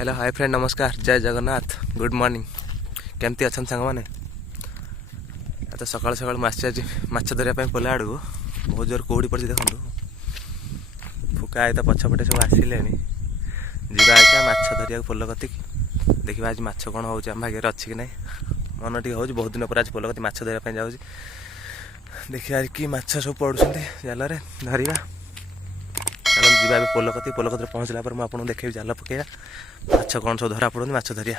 Hello hi friend नमस्कार जय Jagannath good morning केमती अच्छा सांग मैंने तो सकाल सकाल माछ धरने पोल आड़ को बहुत जोर कौड़ी पड़ी देखो फुका है तो पछपटे सब आसिले जावा माछ धरिया पोल कति देखा आज माछ कौन हो भाग्य अच्छी कि ना मन टी हो बहुत दिन पर आज पोल कति माछ धरने जाऊँ देखिए कि माछ सब पड़ुं जाल धरवा चलो जी पोल कति पहुँचला पर मुझे देखेबी जाल पकड़ा माछ कौन सब धरा पड़े माछ धरिया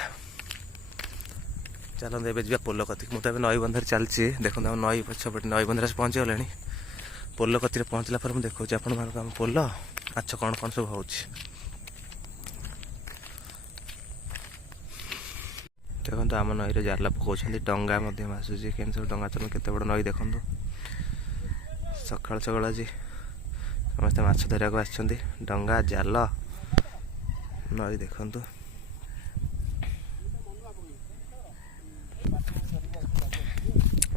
चलो ए जा पोल कति मुझे नई बंधर चलती देखो नई पछपटे नई बंधर से पहुँची गले पोल कति पहुँचला पर मुझे देखा आप पोल माछ कौन कौन सब हो देखो आम नई जाल पकाउछन्ति डंगा आसूसी के सब डंगा चल केते बड़ नई देखो सकाल सकाल आज समस्ते माछ धरिया आसछन्ति डंगा जाल नई देखु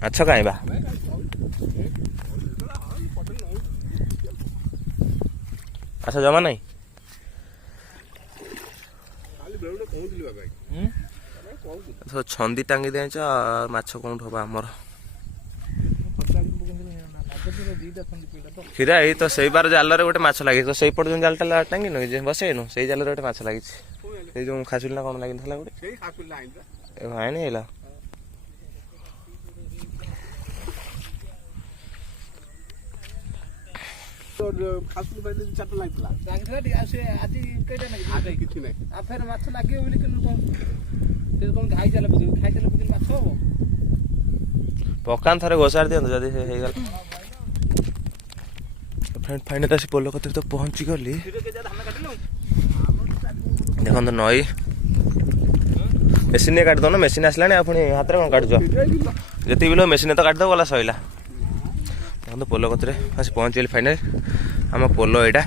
माछ कहीं बा अच्छा जमा नहीं छंदी टांगी दे माछ कौन हम आमर खीरा यही तो सही बार जाल गोटे माछ लगी तो सही पट जो जालटा टांगी नु बसैनु से जाल गोटे माछ लगी जो खासुली ना कौन लगी गोटे आनी है पकान थे घोषार दिखाँ जदि फ्रेंड फाइनाल आसी पोल कत तो पहुँची गली देखो नई मेसीन काटिद ना मेसीन आसला पुणी हाथ में कौन काटुच जी बिल मेसीन तो काटिद गला सैला देखो पोल कत आसी पहुँची गली फाइनाल आम पोल यहाँ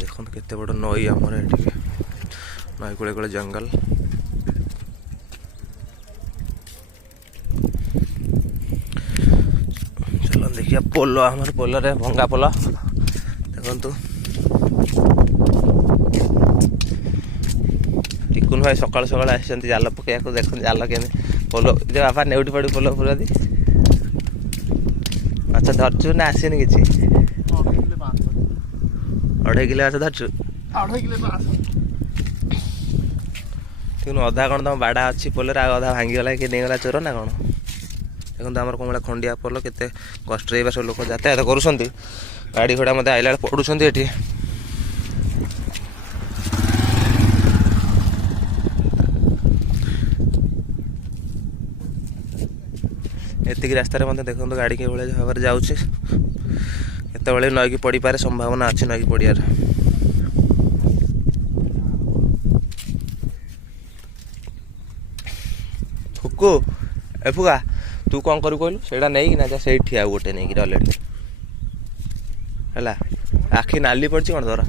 देखो केते बड़ नई आमर ये नई कूड़े कूड़े जंगल चलो देखिए पोल आमर पोल रे भंगा पोल देखु टिकुन भाई सकाल सकाल आसी जाल पकड़ा देख जाल के पोल जो बापा नेउटी पड़ी पोल पूरा दी अच्छा धरचु ना आसीनी किसी 2.5 किलो अच्छा धरचु 2.5 किलो अधा कौन तुम बाड़ा अच्छी पोल अधा भांगीगला कि नहीं गला चोर ना कौन देखो आम कौन खंडिया पोल के कष्ट सब लोग यातायात करुँच गाड़ी घोड़ा मत आइला पड़ुंट ये एतिक रास्त देखो गाड़ी के भाव में जाऊँच केत नईकी पड़ पारे संभावना अच्छी नईकी पड़ियार फुकु ए फुका तू कौन करू कहलु से नहीं ना से ठिया गोटे नहीं अलरेडी है आखि नाली पड़ी कौन तोर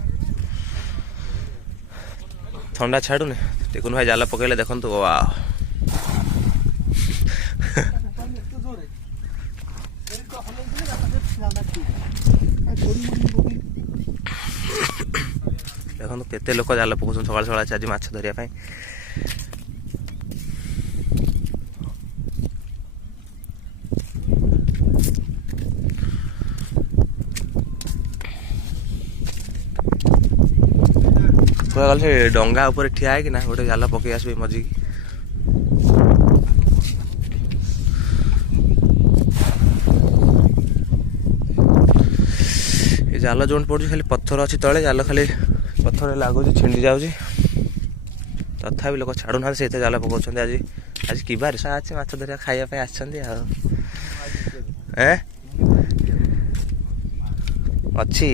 ठंडा छाड़ूनी टिकुन भाई जाल पकड़े देखु वाह देखो केते लोक जाल पकाउछन सकाल सकाल आज माछ धरिया पूरा से डंगा ऊपर ठिया है कि ना गोटे जाल पकई आसबे मजी ये जाल जो पड़ू खाली पत्थर अच्छी तले जाल खाली पत्थर लगुच छिंडी जाऊँगी तथा लोक छाड़ू ना से जाल पकाउं आज आज कि बार आज माछ धरिया खाइबा आछंती अच्छी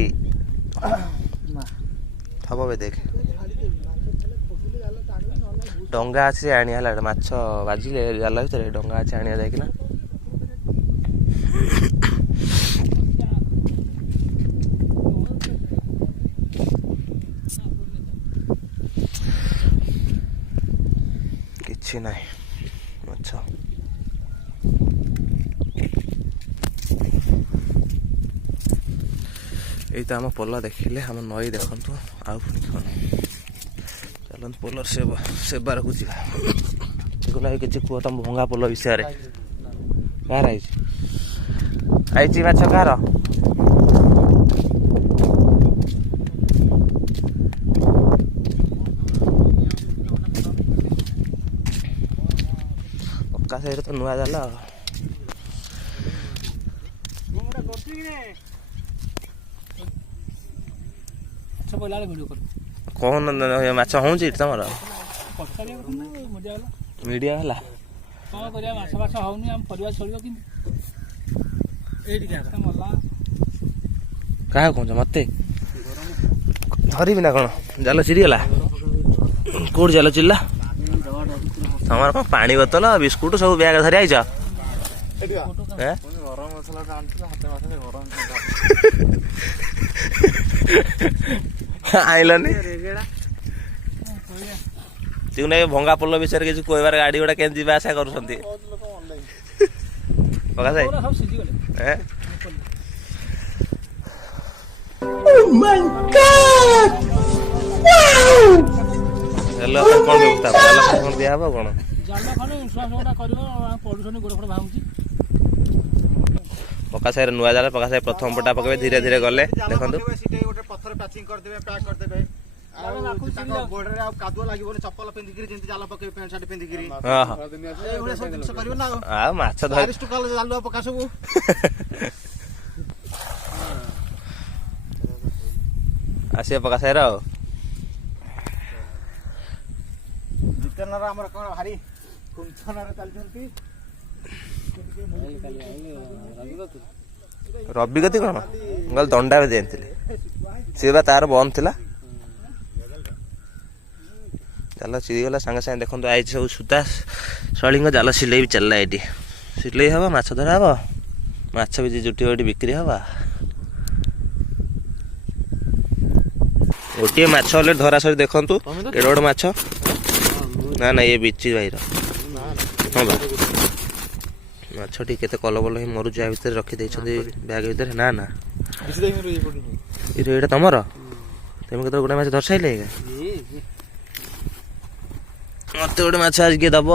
थब बे देख डंगा अच्छे आनिया माछ बाजिले जाल भितर डंगा अच्छे आनिया जाए किछि नहीं अच्छा यही तो आम पोल देखिले आम नई देखु आउ पुणी कौन चलत पोलर सेबार को जाना किसी कह तुम भंगा पोल विषय कह आई माछ कार पक्का साइड तो नुआ जाला कौन माछ हूँ तुम मीडिया है क्या कौन मत धरबी ना कौन जाल चिरीगला कौट जाल चिल्ला तमार कौन पानी बोतल बिस्कुट सब बैग धरी आईच आइलनी तुम भंगा पोल विषय किसी कहबार गाड़ी गुड़ा के आशा कर दिया कौन पका साइड नुआ जाल पका साइड प्रथम पटा पके धीरे धीरे गले देखो पत्थर पैचिंग करदेबे पैक करदेबे गोड़े कादुआ लगे चप्पल पिंधिकी जाल पके पैंट सार्ट पिंधिकी माछ जालुआ पका सब आसिया पका साइड जितेन्द्र आमर कौन भारी कुंचन चलती रवि गति कौन गल दंडा में जाते सी बा तार बंद थिला जाल चिरीगला सागे सागे देखो आई सब सुता शैली जाल सिले भी चलला ये सिले हम माछ धरा हम माछ भी जुटी गोटी बिक्री हवा गोटे माछ धरा सर देखु एड गोटे माछ ना ना ये बिची भाई हाँ बा माछटी केते कल बल मरुच या भितर रखी बैग भितर ना ना ये तुमर तुम के गोटे माछ धर सारे मत गोटे माछ आज किए दब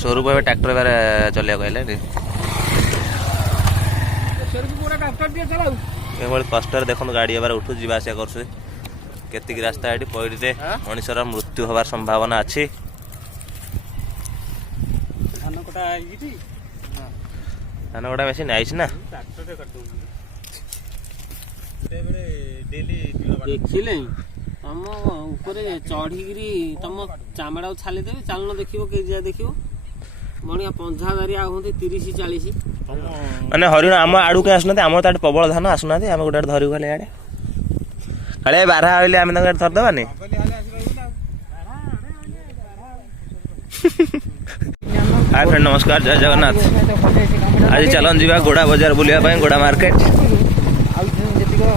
स्वरूप ट्रैक्टर बार चलिया कहले कष्ट देखो गाड़ी बार उठू जावास कर केतिक रास्ता ये पईरे मनुष्यर मृत्यु हबार संभावना अच्छी धान कटा मेसीन आई ना देखिले तुम ऊपर चढ़ी तुम चामड़ा छालीदेवे चालन देख देख बढ़िया पंजा दारिया हूँ 30-40 मैंने हरिण आम आड़ू के आसना आम तो प्रबल धान आसुना आम गोटे धरू गले आड़े काले बारह आइले आम धरदेवानी हाय फ्रेंड नमस्कार जय जगन्नाथ आज चलन जी गोड़ा बजार बुलिया गोड़ा मार्केट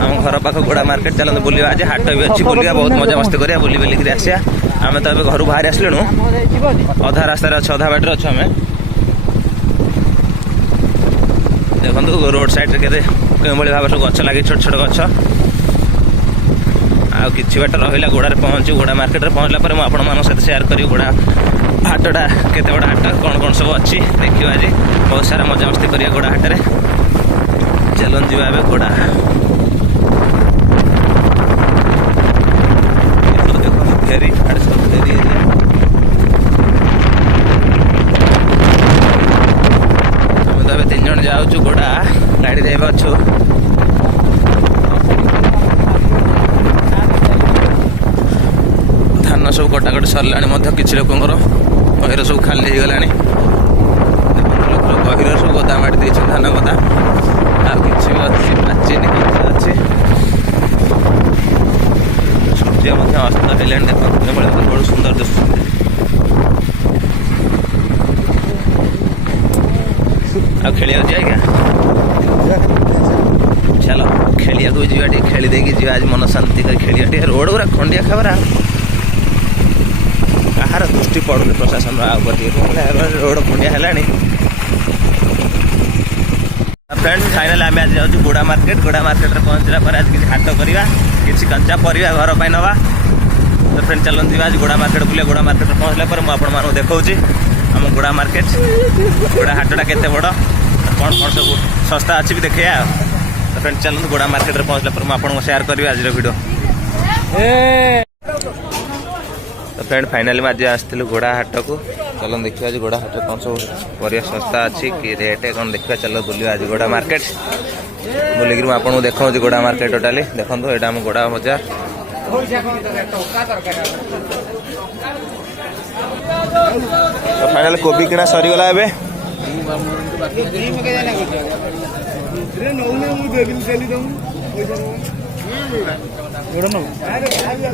आम घर पाख गोड़ा मार्केट चलते बुलिया आज हाट भी अच्छी बुलिया बहुत मजा मस्ती करिया बुली बेलिक आसिया आम तो घर बाहर आसलु अधा रास्तार अच्छे अधा बाटर अच्छे आम देखो रोड साइड के भाव सब गच लगे छोट छोट गच आ कि बाट रहा गोड़े पहुँची गोड़ा मार्केट में पहुँचला सहित सेयार करी गोड़ा हाटटा केते बड़ा हाट कौन कौन सब अच्छी देखिए आज बहुत सारा मजा मस्ती करिया गोड़ा हाट में चलन जी गोड़ा फेरी फेरी आम तो 3 जन जाऊँ गोड़ा गाड़ी रे अच्छु धान सब कटाकटी सरला कि लोकर गहिर सब खाली हो गला गहिर सब गदा माटी दे धान गदा अच्छी पाचिन अच्छी सूर्य अस्त है देखो बहुत सुंदर दिशा आ खेलिया जाए क्या चलो खेलिया को जी खेली देगी जी आज मन शांति कर खेलिया रोड पूरा खंडिया खबरा कहार दृष्टि पड़ुनि प्रशासन रोड खंडिया है फ्रेंड्स फाइनाल आम आज जाऊँ गोड़ा मार्केट पहुँचला पर आज किसी हाट करवा किसी कंचा परिया घर पर नवा तो फ्रेंड चलते आज गोड़ा मार्केट बुले गोड़ा मार्केट पहुँचला पर मुझे देखा आम गोड़ा मार्केट गोड़ा हाटटा केते बड़ कौन कौन सब सस्ता अच्छी भी देखिए तो फ्रेंड चलते गोड़ा मार्केट पहुँचला पर मुझे शेयर करी आज वीडियो। तो फ्रेंड फाइनाली आज आसलु गोड़ा हाट को चलो देखिए आज गोड़ा हाट कौन सब परिया सस्ता अच्छी कि रेट कौन देखा चलो बुलिया आज गोड़ा मार्केट बुलिक आपको देखा गोड़ा मार्केट टोटाली देखो यहाँ आम गोड़ा बजार तो फाइनाल कोबी किना सरीगला एबे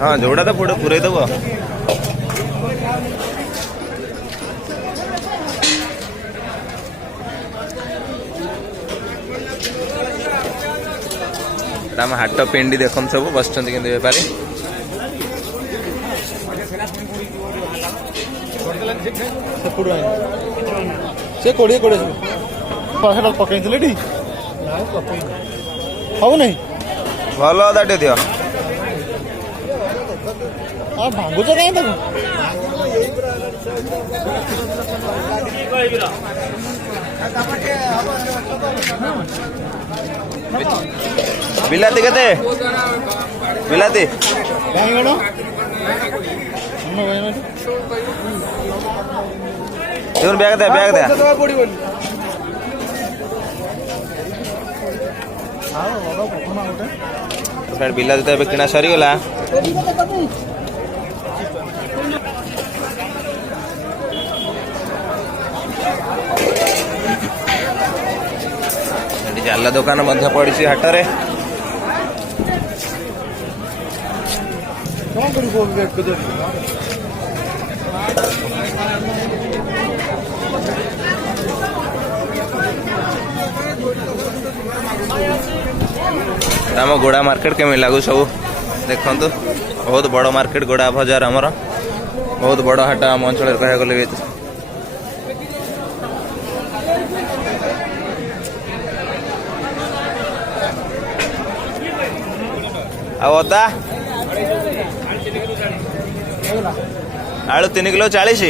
हाँ जोड़ा तो पूरा पूरे दब आम हाट पेंडी देखन सब बस बेपारी से कोड़े कोड़े पकई हब नहीं भल अदाटे दियो भांगुच कहीं बिलाती केते बिलाती बैग दे फ्रेंड बिलाती तो किना सरीगला जाला दुकान पड़ी हाटरे आम गोड़ा मार्केट केमी लगू सब देखु बहुत बड़ मार्केट गोड़ा बजार आमर बहुत बड़ हाट आम अंचल कह गले अदा आलू 3 किलो 40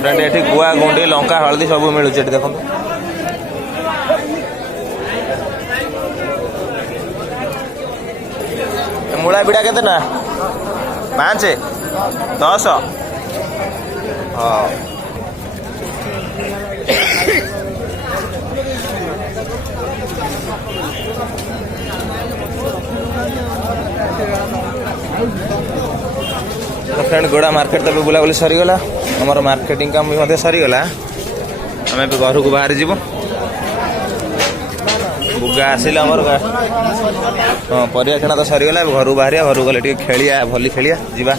फ्रेंड ये गुआ गुंडी लंका हल्दी सब मिलूँ देखो मूला बिड़ा के 5 10 हाँ तो फ्रेंड गोड़ा मार्केट तो बुलाबुली सरीगला आमर मार्केटिंग काम भी सरीगला आम घर को बाहरी जीव बुगा आसिले आमर हाँ परिया किणा तो सरीगला घर बाहर घर गले खेलिया भली खेलिया जीवा।